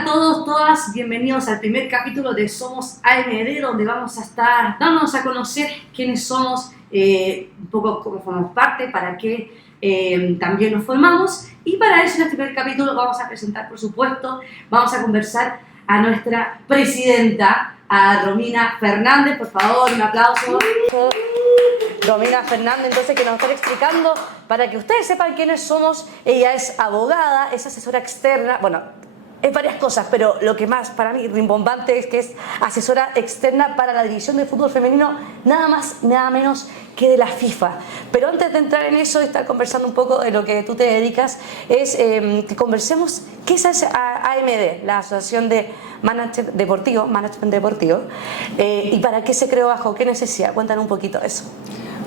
Hola a todos, todas, bienvenidos al primer capítulo de Somos AMD, donde vamos a estar dándonos a conocer quiénes somos, un poco cómo formamos parte, para qué también nos formamos. Y para eso en este primer capítulo vamos a presentar, por supuesto, vamos a conversar a nuestra presidenta, a Romina Fernández. Por favor, un aplauso. Romina Fernández, entonces, que nos está explicando, para que ustedes sepan quiénes somos. Ella es abogada, es asesora externa, bueno, es varias cosas, pero lo que más para mí rimbombante es que es asesora externa para la división de fútbol femenino, nada más, nada menos que de la FIFA. Pero antes de entrar en eso y estar conversando un poco de lo que tú te dedicas, es que conversemos qué es AMD, la Asociación de Management Deportivo, y para qué se creó, bajo qué necesidad. Cuéntanos un poquito de eso.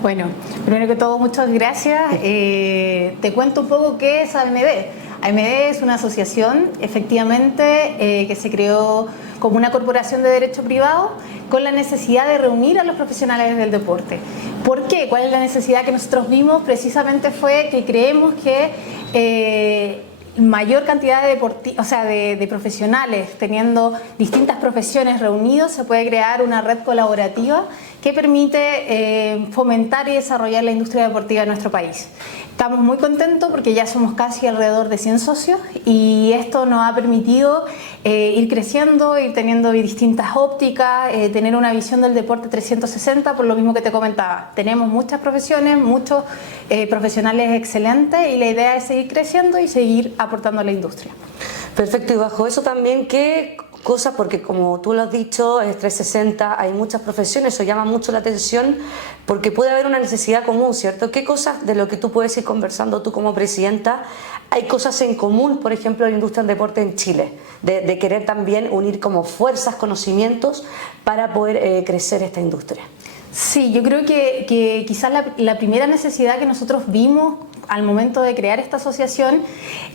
Bueno, primero que todo, muchas gracias. Te cuento un poco qué es AMD. AMD es una asociación, efectivamente, que se creó como una corporación de derecho privado con la necesidad de reunir a los profesionales del deporte. ¿Por qué? ¿Cuál es la necesidad que nosotros vimos? Precisamente fue que creemos que mayor cantidad de profesionales teniendo distintas profesiones reunidos, se puede crear una red colaborativa que permite fomentar y desarrollar la industria deportiva en nuestro país. Estamos muy contentos porque ya somos casi alrededor de 100 socios y esto nos ha permitido ir creciendo, ir teniendo distintas ópticas, tener una visión del deporte 360, por lo mismo que te comentaba. Tenemos muchas profesiones, muchos profesionales excelentes y la idea es seguir creciendo y seguir aportando a la industria. Perfecto, y bajo eso también, ¿qué cosas? Porque como tú lo has dicho, es 360, hay muchas profesiones, eso llama mucho la atención porque puede haber una necesidad común, ¿cierto? ¿Qué cosas de lo que tú puedes ir conversando tú como presidenta, hay cosas en común, por ejemplo, en la industria del deporte en Chile, de querer también unir como fuerzas, conocimientos para poder crecer esta industria? Sí, yo creo que quizás la primera necesidad que nosotros vimos al momento de crear esta asociación,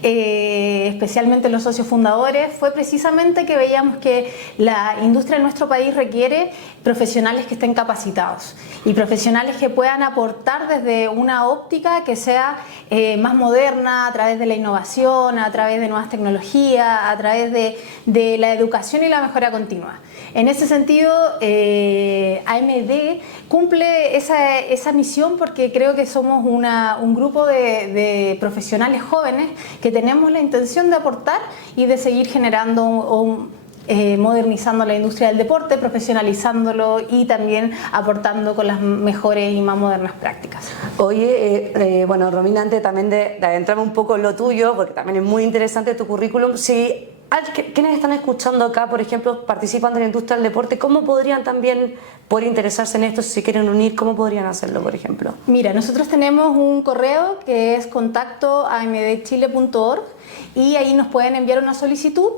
especialmente los socios fundadores, fue precisamente que veíamos que la industria en nuestro país requiere profesionales que estén capacitados y profesionales que puedan aportar desde una óptica que sea más moderna, a través de la innovación, a través de nuevas tecnologías, a través de la educación y la mejora continua. En ese sentido, AMD cumple esa misión porque creo que somos un grupo de profesionales jóvenes que tenemos la intención de aportar y de seguir generando modernizando la industria del deporte, profesionalizándolo y también aportando con las mejores y más modernas prácticas. Oye, bueno, Romina, antes también de adentrarme un poco en lo tuyo, porque también es muy interesante tu currículum, si quienes están escuchando acá, por ejemplo, participan de la industria del deporte, ¿cómo podrían también poder interesarse en esto? Si se quieren unir, ¿cómo podrían hacerlo, por ejemplo? Mira, nosotros tenemos un correo que es contacto@amdchile.org y ahí nos pueden enviar una solicitud.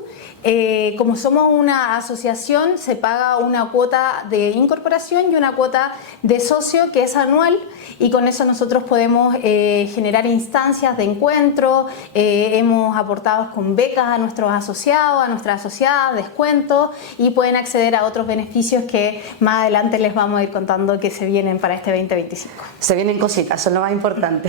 Como somos una asociación, se paga una cuota de incorporación y una cuota de socio que es anual, y con eso nosotros podemos generar instancias de encuentro. Hemos aportado con becas a nuestros asociados, a nuestras asociadas, descuentos, y pueden acceder a otros beneficios que más adelante les vamos a ir contando que se vienen para este 2025. Se vienen cositas, eso es lo más importante.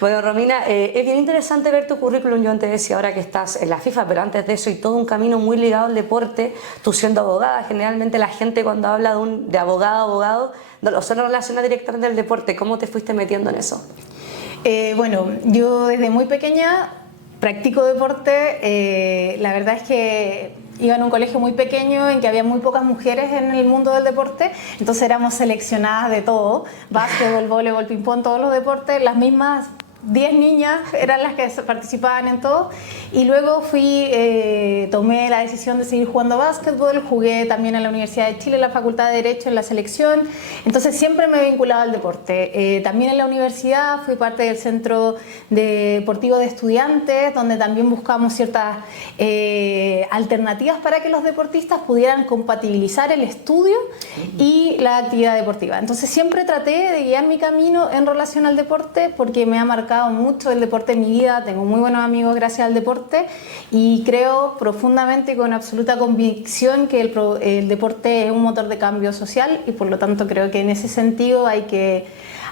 Bueno, Romina, es bien interesante ver tu currículum. Yo antes decía ahora que estás en la FIFA, pero antes de eso y todo un camino muy ligado al deporte, tú siendo abogada. Generalmente la gente cuando habla de abogado a abogado, o sea, no relaciona directamente al deporte. ¿Cómo te fuiste metiendo en eso? Bueno, yo desde muy pequeña practico deporte. La verdad es que iba en un colegio muy pequeño en que había muy pocas mujeres en el mundo del deporte, entonces éramos seleccionadas de todo: básquetbol, voleibol, ping-pong, todos los deportes. Las mismas 10 niñas eran las que participaban en todo, y luego tomé la decisión de seguir jugando básquetbol. Jugué también en la Universidad de Chile, en la Facultad de Derecho, en la selección, entonces siempre me he vinculado al deporte. También en la universidad fui parte del Centro Deportivo de Estudiantes, donde también buscamos ciertas alternativas para que los deportistas pudieran compatibilizar el estudio y la actividad deportiva. Entonces siempre traté de guiar mi camino en relación al deporte porque me ha marcado mucho el deporte en mi vida. Tengo muy buenos amigos gracias al deporte y creo profundamente y con absoluta convicción que el deporte es un motor de cambio social, y por lo tanto creo que en ese sentido hay que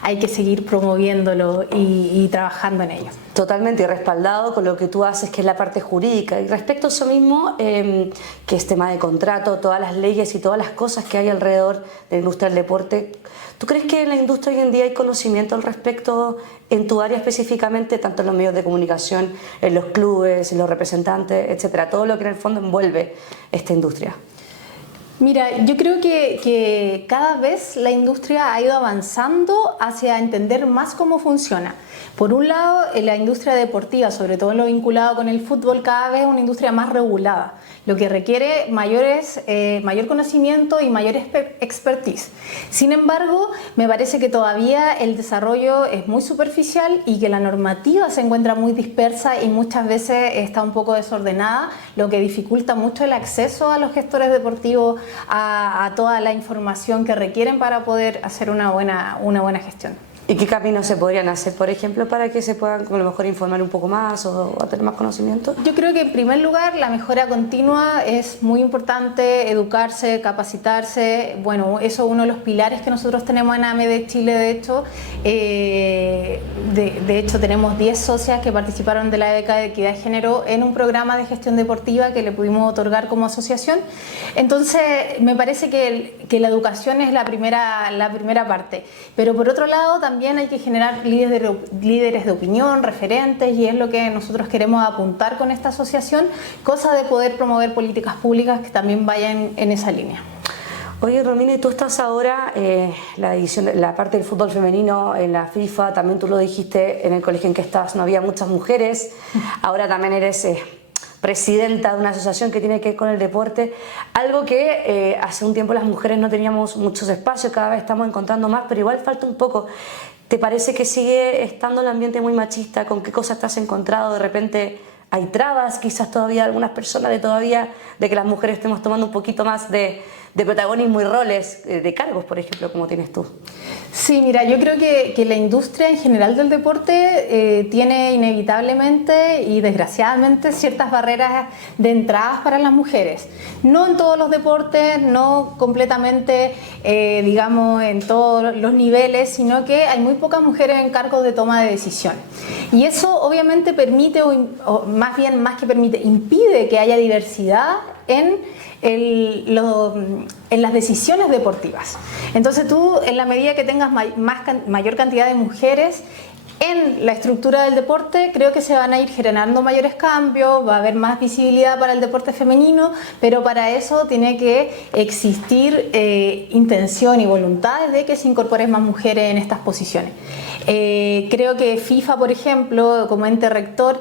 hay que seguir promoviéndolo y trabajando en ello. Totalmente, y respaldado con lo que tú haces, que es la parte jurídica. Y respecto a eso mismo, que es tema de contrato, todas las leyes y todas las cosas que hay alrededor de la industria del deporte, ¿tú crees que en la industria hoy en día hay conocimiento al respecto en tu área específicamente, tanto en los medios de comunicación, en los clubes, en los representantes, etcétera? Todo lo que en el fondo envuelve esta industria. Mira, yo creo que cada vez la industria ha ido avanzando hacia entender más cómo funciona. Por un lado, la industria deportiva, sobre todo en lo vinculado con el fútbol, cada vez es una industria más regulada, lo que requiere mayor conocimiento y mayor expertise. Sin embargo, me parece que todavía el desarrollo es muy superficial y que la normativa se encuentra muy dispersa y muchas veces está un poco desordenada, lo que dificulta mucho el acceso a los gestores deportivos a toda la información que requieren para poder hacer una buena gestión. ¿Y qué caminos se podrían hacer, por ejemplo, para que se puedan a lo mejor informar un poco más o tener más conocimiento? Yo creo que en primer lugar la mejora continua es muy importante, educarse, capacitarse. Bueno, eso es uno de los pilares que nosotros tenemos en AMEDEC Chile, de hecho. De hecho, tenemos 10 socias que participaron de la beca de equidad de género en un programa de gestión deportiva que le pudimos otorgar como asociación. Entonces, me parece que la educación es la primera parte. Pero por otro lado, también hay que generar líderes de opinión, referentes, y es lo que nosotros queremos apuntar con esta asociación, cosa de poder promover políticas públicas que también vayan en esa línea. Oye, Romina, y tú estás ahora la parte del fútbol femenino en la FIFA, también tú lo dijiste, en el colegio en que estás no había muchas mujeres, ahora también eres presidenta de una asociación que tiene que ver con el deporte, algo que hace un tiempo las mujeres no teníamos muchos espacios, cada vez estamos encontrando más, pero igual falta un poco. ¿Te parece que sigue estando el ambiente muy machista? ¿Con qué cosas te has encontrado? De repente hay trabas, quizás todavía algunas personas de que las mujeres estemos tomando un poquito más de protagonismo y roles de cargos, por ejemplo, como tienes tú. Sí, mira, yo creo que la industria en general del deporte tiene inevitablemente y desgraciadamente ciertas barreras de entradas para las mujeres. No en todos los deportes, no completamente, digamos, en todos los niveles, sino que hay muy pocas mujeres en cargos de toma de decisión. Y eso obviamente permite, o más bien más que permite, impide que haya diversidad en las decisiones deportivas. Entonces tú, en la medida que tengas mayor cantidad de mujeres en la estructura del deporte, creo que se van a ir generando mayores cambios, va a haber más visibilidad para el deporte femenino, pero para eso tiene que existir intención y voluntad de que se incorporen más mujeres en estas posiciones. Creo que FIFA, por ejemplo, como ente rector,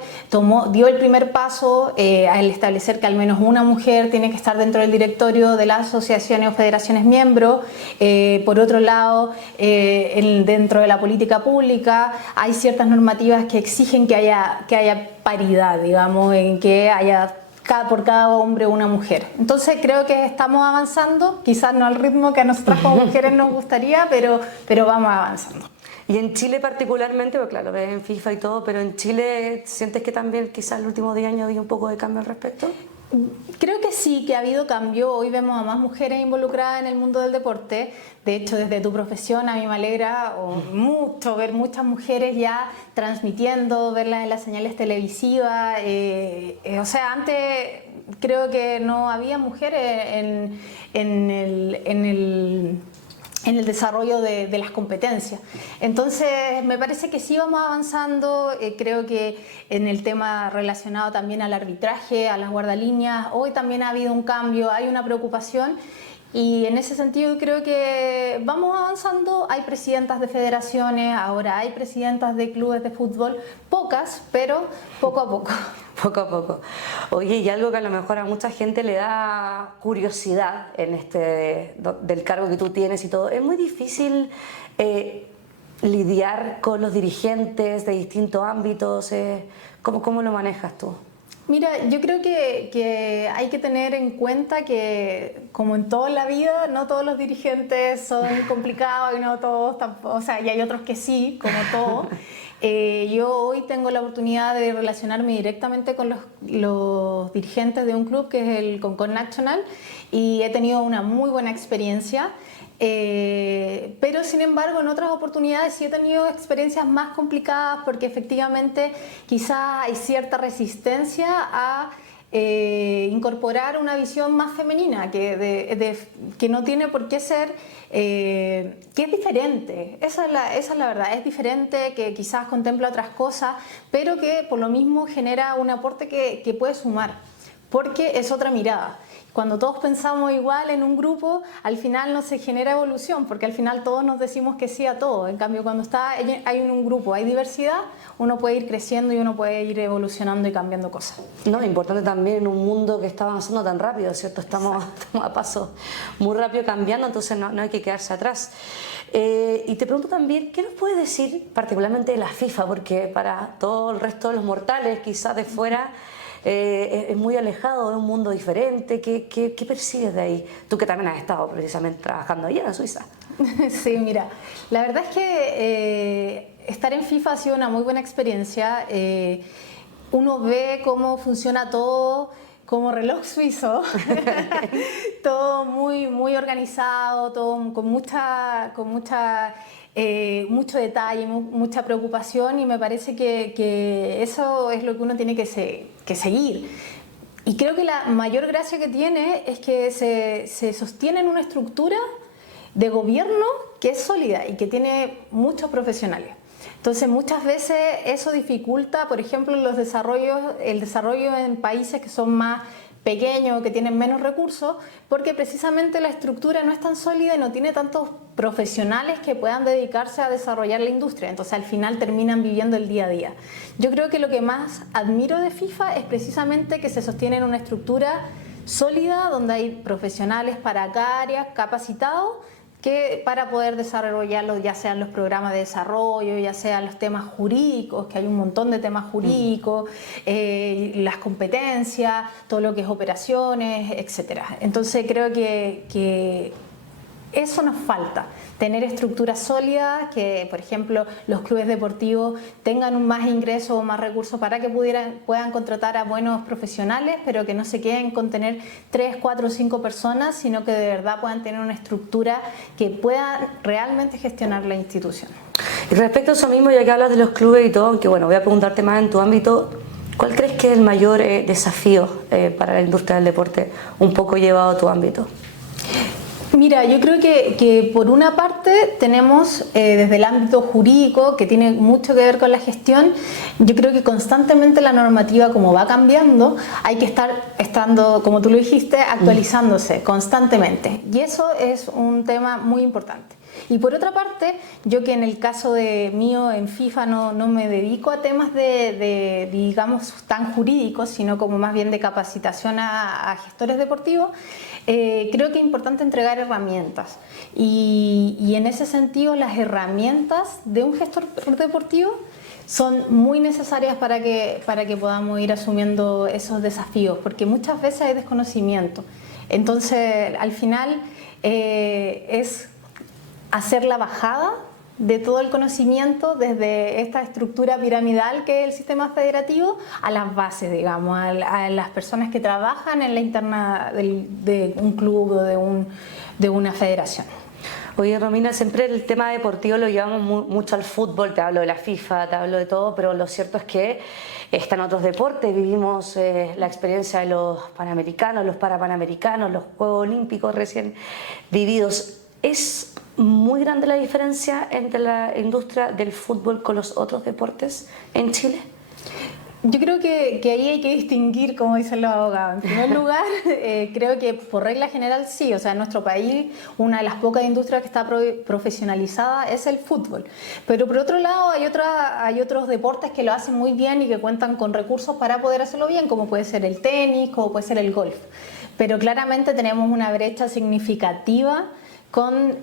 dio el primer paso al establecer que al menos una mujer tiene que estar dentro del directorio de las asociaciones o federaciones miembros. Por otro lado, dentro de la política pública hay ciertas normativas que exigen que haya paridad, digamos, en que haya por cada hombre una mujer. Entonces creo que estamos avanzando, quizás no al ritmo que a nosotras como mujeres nos gustaría, pero vamos avanzando. Y en Chile particularmente, porque claro, ves en FIFA y todo, pero en Chile, ¿sientes que también quizás en los últimos 10 años había un poco de cambio al respecto? Creo que sí, que ha habido cambio. Hoy vemos a más mujeres involucradas en el mundo del deporte. De hecho, desde tu profesión a mí me alegra mucho ver muchas mujeres ya transmitiendo, verlas en las señales televisivas. O sea, antes creo que no había mujeres en el desarrollo de las competencias. Entonces, me parece que sí vamos avanzando. Creo que en el tema relacionado también al arbitraje, a las guardalíneas, hoy también ha habido un cambio, hay una preocupación. Y en ese sentido creo que vamos avanzando. Hay presidentas de federaciones, ahora hay presidentas de clubes de fútbol, pocas, pero poco a poco. Poco a poco. Oye, y algo que a lo mejor a mucha gente le da curiosidad en del cargo que tú tienes y todo, es muy difícil lidiar con los dirigentes de distintos ámbitos. ¿Cómo lo manejas tú? Mira, yo creo que hay que tener en cuenta que, como en toda la vida, no todos los dirigentes son complicados y no todos tampoco, o sea, y hay otros que sí, como todo. Yo hoy tengo la oportunidad de relacionarme directamente con los dirigentes de un club que es el Concon National y he tenido una muy buena experiencia. pero sin embargo en otras oportunidades sí he tenido experiencias más complicadas porque efectivamente quizás hay cierta resistencia a incorporar una visión más femenina que no tiene por qué ser, que es diferente, esa es la verdad, es diferente, que quizás contempla otras cosas, pero que por lo mismo genera un aporte que puede sumar, porque es otra mirada. Cuando todos pensamos igual en un grupo, al final no se genera evolución, porque al final todos nos decimos que sí a todo. En cambio, cuando hay un grupo, hay diversidad, uno puede ir creciendo y uno puede ir evolucionando y cambiando cosas. No, importante también en un mundo que está avanzando tan rápido, ¿cierto? Estamos a paso muy rápido cambiando, entonces no hay que quedarse atrás. Y te pregunto también, ¿qué nos puedes decir particularmente de la FIFA? Porque para todo el resto de los mortales, quizás de fuera, es muy alejado de un mundo diferente. ¿Qué percibes de ahí? Tú que también has estado precisamente trabajando allá en Suiza. Sí, mira, la verdad es que estar en FIFA ha sido una muy buena experiencia. Uno ve cómo funciona todo como reloj suizo, todo muy organizado, todo con mucho detalle, mucha preocupación, y me parece que eso es lo que uno tiene que seguir. Y creo que la mayor gracia que tiene es que se sostiene en una estructura de gobierno que es sólida y que tiene muchos profesionales. Entonces muchas veces eso dificulta, por ejemplo, el desarrollo en países que son más pequeños, que tienen menos recursos, porque precisamente la estructura no es tan sólida y no tiene tantos profesionales que puedan dedicarse a desarrollar la industria. Entonces al final terminan viviendo el día a día. Yo creo que lo que más admiro de FIFA es precisamente que se sostiene en una estructura sólida donde hay profesionales para cada área capacitados para poder desarrollarlo, ya sean los programas de desarrollo, ya sean los temas jurídicos, que hay un montón de temas jurídicos, las competencias, todo lo que es operaciones, etc. Entonces creo que eso nos falta, tener estructuras sólidas, que por ejemplo los clubes deportivos tengan más ingresos o más recursos para que puedan contratar a buenos profesionales, pero que no se queden con tener 3, 4 o 5 personas, sino que de verdad puedan tener una estructura que pueda realmente gestionar la institución. Y respecto a eso mismo, ya que hablas de los clubes y todo, aunque bueno, voy a preguntarte más en tu ámbito, ¿cuál crees que es el mayor desafío para la industria del deporte, un poco llevado a tu ámbito? Mira, yo creo que por una parte tenemos desde el ámbito jurídico, que tiene mucho que ver con la gestión. Yo creo que constantemente la normativa, como va cambiando, hay que estar como tú lo dijiste, actualizándose constantemente, y eso es un tema muy importante. Y por otra parte, yo que en el caso mío en FIFA no me dedico a temas digamos, tan jurídicos, sino como más bien de capacitación a gestores deportivos, creo que es importante entregar herramientas. Y en ese sentido, las herramientas de un gestor deportivo son muy necesarias para que podamos ir asumiendo esos desafíos, porque muchas veces hay desconocimiento. Entonces, al final, es hacer la bajada de todo el conocimiento desde esta estructura piramidal que es el sistema federativo a las bases, digamos, a las personas que trabajan en la interna de un club o de una federación. Oye, Romina, siempre el tema deportivo lo llevamos mucho al fútbol, te hablo de la FIFA, te hablo de todo, pero lo cierto es que están otros deportes, vivimos la experiencia de los panamericanos, los parapanamericanos, los Juegos Olímpicos recién vividos. ¿Es muy grande la diferencia entre la industria del fútbol con los otros deportes en Chile? Yo creo que ahí hay que distinguir, como dicen los abogados. En primer lugar, creo que por regla general sí, o sea, en nuestro país una de las pocas industrias que está profesionalizada es el fútbol. Pero por otro lado hay otros deportes que lo hacen muy bien y que cuentan con recursos para poder hacerlo bien, como puede ser el tenis, como puede ser el golf. Pero claramente tenemos una brecha significativa con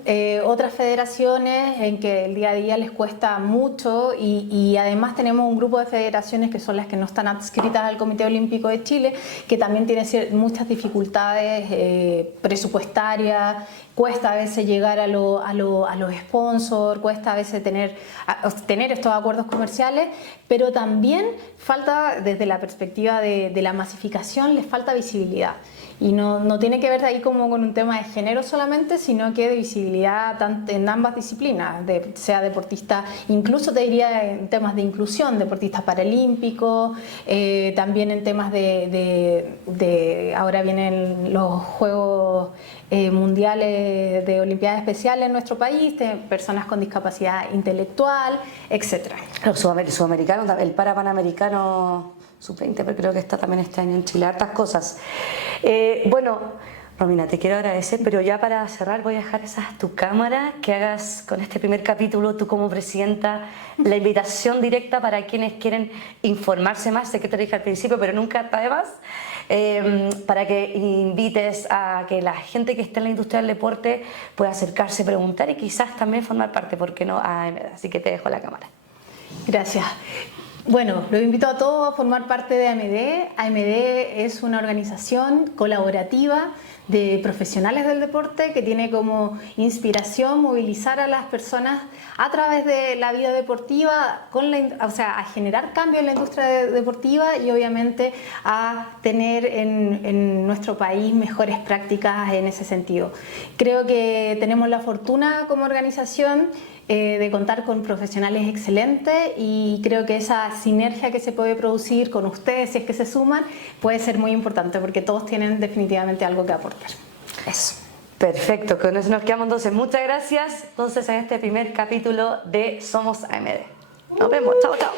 otras federaciones en que el día a día les cuesta mucho, y además tenemos un grupo de federaciones que son las que no están adscritas al Comité Olímpico de Chile, que también tienen muchas dificultades presupuestarias, cuesta a veces llegar a los sponsors, cuesta a veces tener estos acuerdos comerciales, pero también falta, desde la perspectiva de la masificación, les falta visibilidad. Y no tiene que ver ahí como con un tema de género solamente, sino que de visibilidad en ambas disciplinas, sea deportista, incluso te diría en temas de inclusión, deportistas paralímpicos, también en temas ahora vienen los Juegos Mundiales de Olimpiadas Especiales en nuestro país, de personas con discapacidad intelectual, etc. Los sudamericanos, el Panamericano Sub-20, pero creo que está también este año en Chile, hartas cosas. Bueno, Romina, te quiero agradecer, pero ya para cerrar voy a dejar tu cámara, que hagas con este primer capítulo, tú como presidenta, la invitación directa para quienes quieren informarse más, sé que te lo dije al principio, pero nunca está de más, para que invites a que la gente que está en la industria del deporte pueda acercarse, preguntar y quizás también formar parte, ¿por qué no?, a AMD. Así que te dejo la cámara. Gracias. Bueno, los invito a todos a formar parte de AMD. AMD es una organización colaborativa de profesionales del deporte que tiene como inspiración movilizar a las personas a través de la vida deportiva, a generar cambio en la industria deportiva y obviamente a tener en nuestro país mejores prácticas en ese sentido. Creo que tenemos la fortuna como organización de contar con profesionales excelentes y creo que esa sinergia que se puede producir con ustedes, si es que se suman, puede ser muy importante porque todos tienen definitivamente algo que aportar. Eso. Perfecto, con eso nos quedamos entonces. Muchas gracias entonces en este primer capítulo de Somos AMD. Nos vemos, chao, chao.